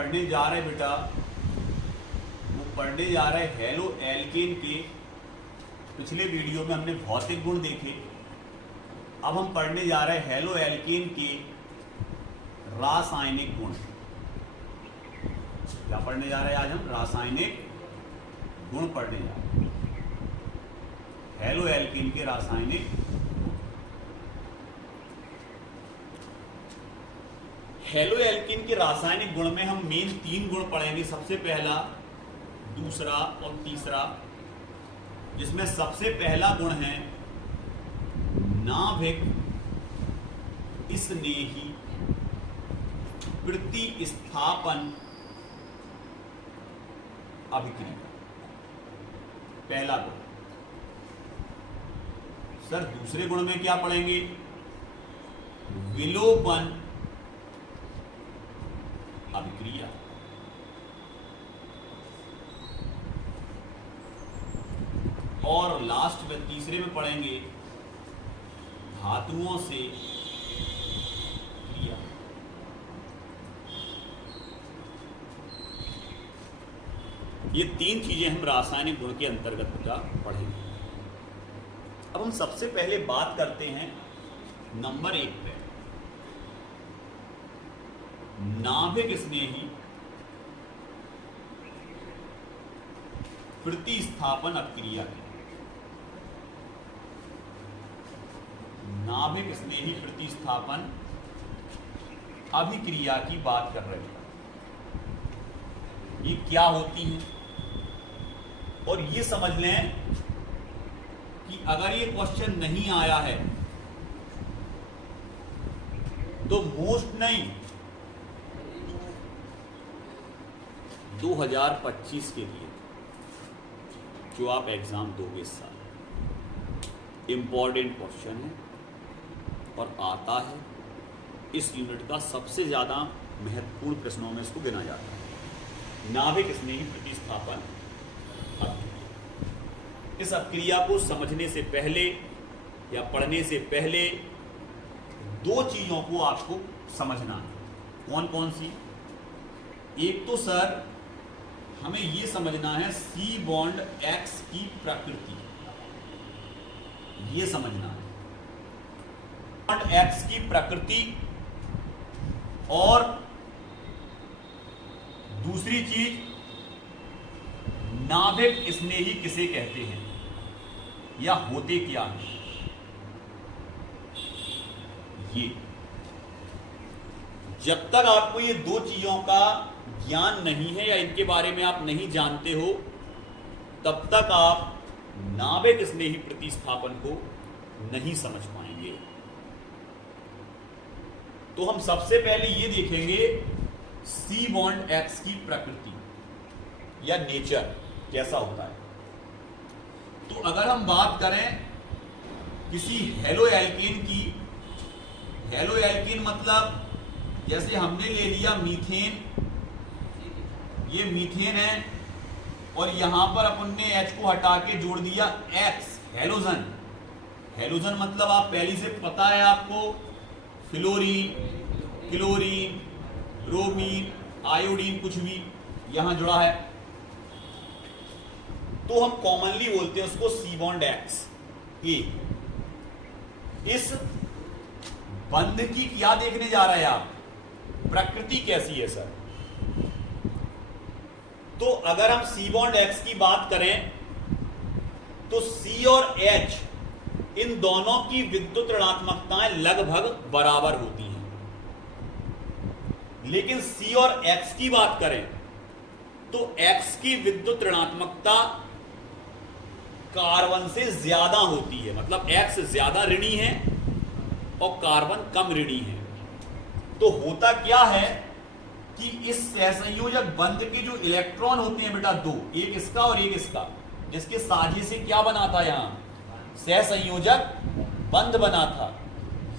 पढ़ने जा रहे बेटा, वो पढ़ने जा रहे हेलो एल्केन के। पिछले वीडियो में हमने भौतिक गुण देखे, अब हम पढ़ने जा रहे हैं हेलो एल्केन के रासायनिक गुण। क्या पढ़ने जा रहे हैं आज हम? रासायनिक गुण पढ़ने जा रहे हैं। हेलो एल्केन के रासायनिक। हेलो एल्केन के रासायनिक गुण में हम मेन 3 गुण पढ़ेंगे, सबसे पहला, दूसरा और तीसरा, जिसमें सबसे पहला गुण है नाभिक स्नेही प्रतिस्थापन अभिक्रिया। पहला गुण। सर दूसरे गुण में क्या पढ़ेंगे? विलोपन अभिक्रिया। और लास्ट में तीसरे में पढ़ेंगे धातुओं से क्रिया। ये 3 चीजें हम रासायनिक गुण के अंतर्गत का पढ़ेंगे। अब हम सबसे पहले बात करते हैं नंबर 1 पे, नाभिक स्नेही प्रतिस्थापन अभिक्रिया की। नाभिक स्नेही प्रतिस्थापन अभिक्रिया की बात कर रहे हैं। ये क्या होती है? और ये समझ लें कि अगर ये क्वेश्चन नहीं आया है तो मोस्ट नहीं 2025 के लिए जो आप एग्जाम दोगे इस साल, इंपॉर्टेंट क्वेश्चन है और आता है। इस यूनिट का सबसे ज्यादा महत्वपूर्ण प्रश्नों में इसको गिना जाता है। नाभिक स्नेही प्रतिस्थापन अभिक्रिया। इस अभिक्रिया को समझने से पहले या पढ़ने से पहले 2 चीजों को आपको समझना है। कौन कौन सी? एक तो सर हमें यह समझना है सी बॉन्ड एक्स की प्रकृति, यह समझना है बॉन्ड एक्स की प्रकृति। और दूसरी चीज, नाभिक स्नेही किसे कहते हैं या होते क्या हैं। ये जब तक आपको ये 2 चीजों का ज्ञान नहीं है या इनके बारे में आप नहीं जानते हो, तब तक आप नाभिक स्नेही प्रतिस्थापन को नहीं समझ पाएंगे। तो हम सबसे पहले ये देखेंगे सी बॉन्ड एक्स की प्रकृति या नेचर कैसा होता है। तो अगर हम बात करें किसी हेलो एल्केन की, हेलो एल्केन मतलब जैसे हमने ले लिया मीथेन, ये मीथेन है और यहां पर अपन ने H को हटा के जोड़ दिया X, हेलोजन। हेलोजन मतलब आप पहले से पता है आपको, फ्लोरीन, क्लोरीन, ब्रोमीन, आयोडीन, कुछ भी यहां जुड़ा है तो हम कॉमनली बोलते हैं उसको सी बॉन्ड एक्स। इस बंध की क्या देखने जा रहे हैं आप? प्रकृति कैसी है सर? तो अगर हम सी बॉन्ड एक्स की बात करें तो C और H इन दोनों की विद्युत ऋणात्मकताएं लगभग बराबर होती हैं। लेकिन C और X की बात करें तो X की विद्युत ऋणात्मकता कार्बन से ज्यादा होती है, मतलब X ज्यादा ऋणी है और कार्बन कम ऋणी है। तो होता क्या है कि इस सहसंयोजक बंध के जो इलेक्ट्रॉन होते हैं बेटा 2, एक इसका और एक इसका, जिसके साझे से क्या बना था? यहां सहसंयोजक बंध बना था।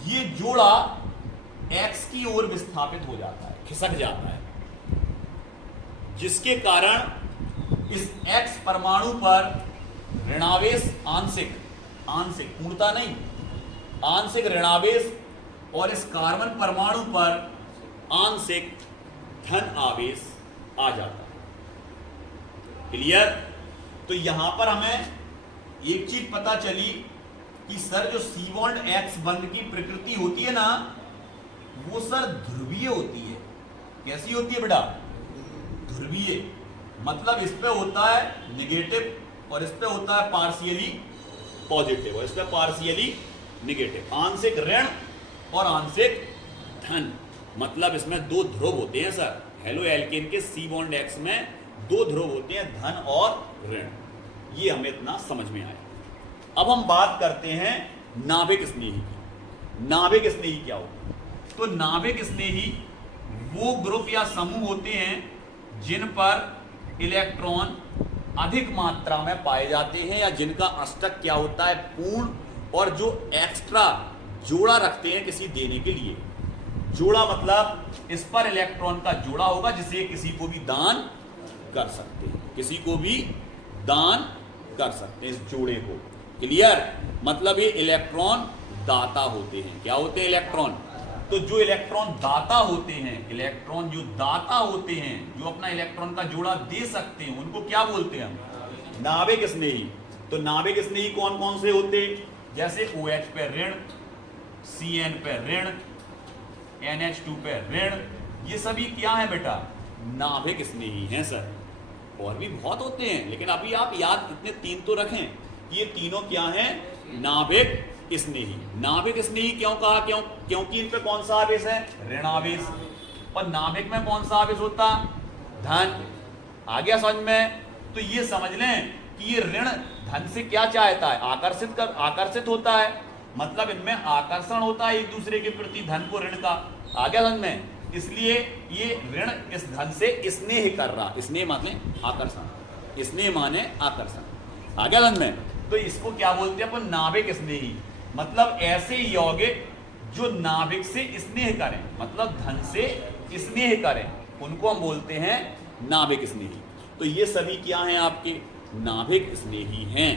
ये जोड़ा X की ओर विस्थापित हो जाता है, खिसक जाता है, जिसके कारण इस X परमाणु पर ऋणावेश आंशिक पूर्णता नहीं, आंशिक ऋणावेश और इस कार्बन परमाणु पर आंशिक धन आवेश आ जाता है। क्लियर? तो यहां पर हमें एक चीज पता चली कि सर जो सी बॉन्ड एक्स बंध की प्रकृति होती है ना, वो सर ध्रुवीय होती है। कैसी होती है बेटा? ध्रुवीय। मतलब इस पे होता है निगेटिव और इस पे होता है पार्शियली पॉजिटिव और इस पे पार्शियली निगेटिव, आंशिक ऋण और आंशिक धन। मतलब इसमें दो ध्रुव होते हैं सर। हेलो एल्केन के सी बॉन्ड एक्स में दो ध्रुव होते हैं, धन और ऋण। ये हमें इतना समझ में आया। अब हम बात करते हैं नाभिक स्नेही की। नाभिक स्नेही क्या होता है? तो नाभिक स्नेही वो ग्रुप या समूह होते हैं जिन पर इलेक्ट्रॉन अधिक मात्रा में पाए जाते हैं या जिनका अष्टक क्या होता है? पूर्ण, और जो एक्स्ट्रा जोड़ा रखते हैं किसी देने के लिए। जोड़ा मतलब इस पर इलेक्ट्रॉन का जोड़ा होगा जिसे किसी को भी दान कर सकते हैं, किसी को भी दान कर सकते हैं इस जोड़े को। क्लियर? मतलब ये इलेक्ट्रॉन दाता होते हैं। क्या होते हैं? इलेक्ट्रॉन। तो जो इलेक्ट्रॉन दाता होते हैं, इलेक्ट्रॉन जो दाता होते हैं, जो अपना इलेक्ट्रॉन का जोड़ा दे सकते हैं, उनको क्या बोलते हैं हम? नाभिक स्नेही। तो नाभिक स्नेही कौन कौन से होते? जैसे OH पे ऋण, CN पे ऋण, NH2 पे ऋण, ये सभी क्या है बेटा? नाभिक स्नेही हैं सर। और भी बहुत होते हैं, लेकिन अभी आप याद इतने तीन तो रखें कि ये तीनों क्या हैं? नाभिक स्नेही। नाभिक स्नेही क्यों कहा? क्योंकि इन पे कौन सा आवेश है? ऋण आवेश। और नाभिक में कौन सा आवेश होता? धन। आ गया समझ में? तो ये समझ लें कि ये ऋण धन से क्या चाहता है? आकर्षित होता है। मतलब इनमें आकर्षण होता है एक दूसरे के प्रति, धन को ऋण का। आ गया समझ में? इसलिए ये ऋण इस धन से स्नेह कर रहा। स्नेह माने आकर्षण, स्नेह माने आकर्षण। आ गया समझ में? तो इसको क्या बोलते हैं अपन? नाभिक स्नेही। मतलब ऐसे यौगिक जो नाभिक से स्नेह करें, मतलब धन से स्नेह करें, उनको हम बोलते हैं नाभिक स्नेही। तो ये सभी क्या हैं? आपके नाभिक स्नेही हैं।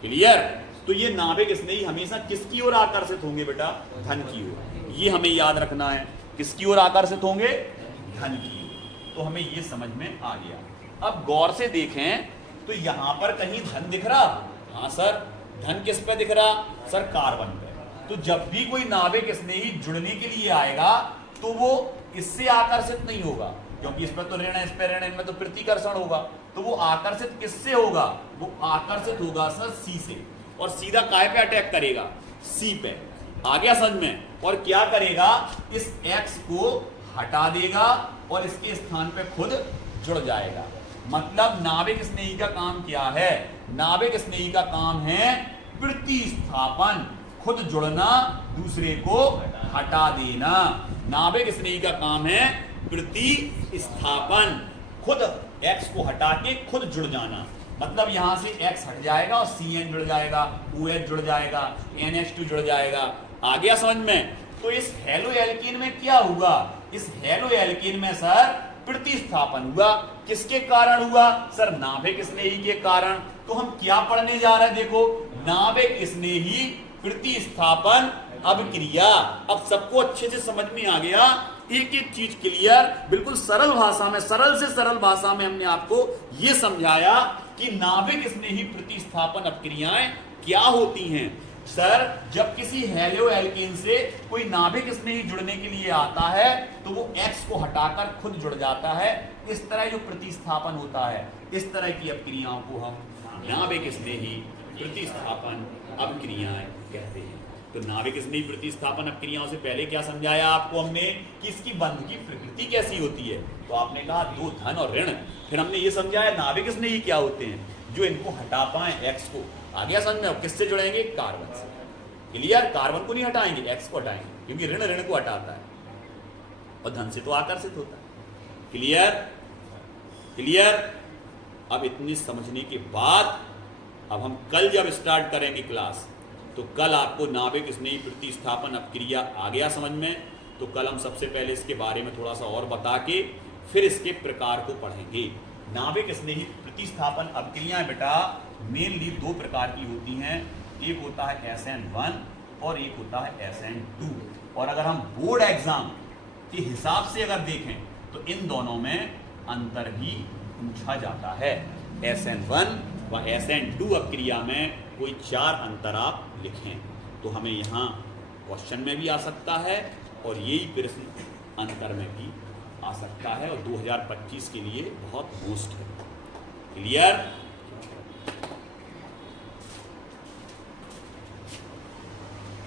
क्लियर? तो ये नाभिक स्नेही हमेशा किसकी ओर आकर्षित होंगे बेटा? धन की ओर। ये हमें याद रखना है। किसकी ओर आकर्षित होंगे? धन की ओर। तो हमें ये समझ में आ गया। अब गौर से देखें तो यहां पर कहीं धन दिख रहा? हाँ सर। धन किस पे दिख रहा? सर कार्बन पे। तो जब भी कोई नाभिक स्नेही जुड़ने के लिए आएगा तो वो इससे आकर्षित नहीं होगा, क्योंकि इस पे तो ऋण है, इस पे ऋण है, इनमें तो प्रतिकर्षण होगा। तो वो आकर्षित किससे होगा? वो आकर्षित होगा सर सी से, और सीधा काय पे अटैक करेगा? सी पे। आ गया समझ में? और क्या करेगा? इस एक्स को हटा देगा और इसके स्थान पे खुद जुड़ जाएगा। मतलब नाभिक स्नेही का काम क्या है? नाभिक स्नेही का काम है प्रतिस्थापन, खुद जुड़ना, दूसरे को हटा देना। नाभिक स्नेही का काम है प्रतिस्थापन, खुद एक्स को हटा के खुद जुड़ जाना। मतलब यहां से एक्स हट जाएगा और CN जुड़ जाएगा, OH जुड़ जाएगा, NH2 जुड़ जाएगा। आ गया समझ में? तो इस हेलो एल्कीन में क्या हुआ? इस हेलो एल्कीन में सर प्रतिस्थापन हुआ। किसके कारण हुआ? सर नाभिक स्नेही के कारण। तो हम क्या पढ़ने जा रहे हैं? देखो, नाभिक स्नेही प्रतिस्थापन अभिक्रिया। अब सबको अच्छे से समझ में आ गया? एक एक चीज क्लियर, बिल्कुल सरल भाषा में, सरल से सरल भाषा में हमने आपको यह समझाया कि नाभिक स्नेही प्रतिस्थापन अभिक्रियाएं क्या होती हैं। सर जब किसी हेलो एल्कीन से कोई नाभिक स्नेही जुड़ने के लिए आता है तो वो एक्स को हटाकर खुद जुड़ जाता है। इस तरह जो प्रतिस्थापन होता है, इस तरह की अभिक्रियाओं को हम नाभिक स्नेही प्रतिस्थापन अभिक्रियाएं कहते हैं। तो नाभिक स्नेही प्रतिस्थापन अभिक्रियाओं से पहले क्या समझाया आपको हमने कि इसकी बंध की प्रकृति कैसी होती है? तो आपने कहा दो, धन और ऋण। फिर हमने ये समझाया नाभिक स्नेही क्या होते हैं, जो इनको हटा पाए एक्स को। आ गया समझ में? किससे जुड़ेंगे? कार्बन से। क्लियर? कार्बन को नहीं हटाएंगे, एक्स को हटाएंगे, क्योंकि ऋण ऋण को हटाता है और धन से तो आकर्षित होता है। क्लियर? क्लियर? अब इतनी समझने के बाद अब हम कल जब स्टार्ट करेंगे क्लास, तो कल आपको नाभिक स्नेही प्रतिस्थापन अभिक्रिया आ गया समझ में? तो कल हम सबसे पहले इसके बारे में थोड़ा सा और बता के फिर इसके प्रकार को पढ़ेंगे। नाभिक स्नेही प्रतिस्थापन अभिक्रियाएं बेटा मेनली दो प्रकार की होती हैं। एक होता है SN1 और एक होता है SN2। और अगर हम बोर्ड एग्जाम के हिसाब से अगर देखें तो इन दोनों में अंतर भी पूछा जाता है। SN1 व SN2 क्रिया में कोई 4 अंतर आप लिखें तो हमें यहाँ क्वेश्चन में भी आ सकता है और यही प्रश्न अंतर में भी आ सकता है और 2025 के लिए बहुत मोस्ट है। क्लियर?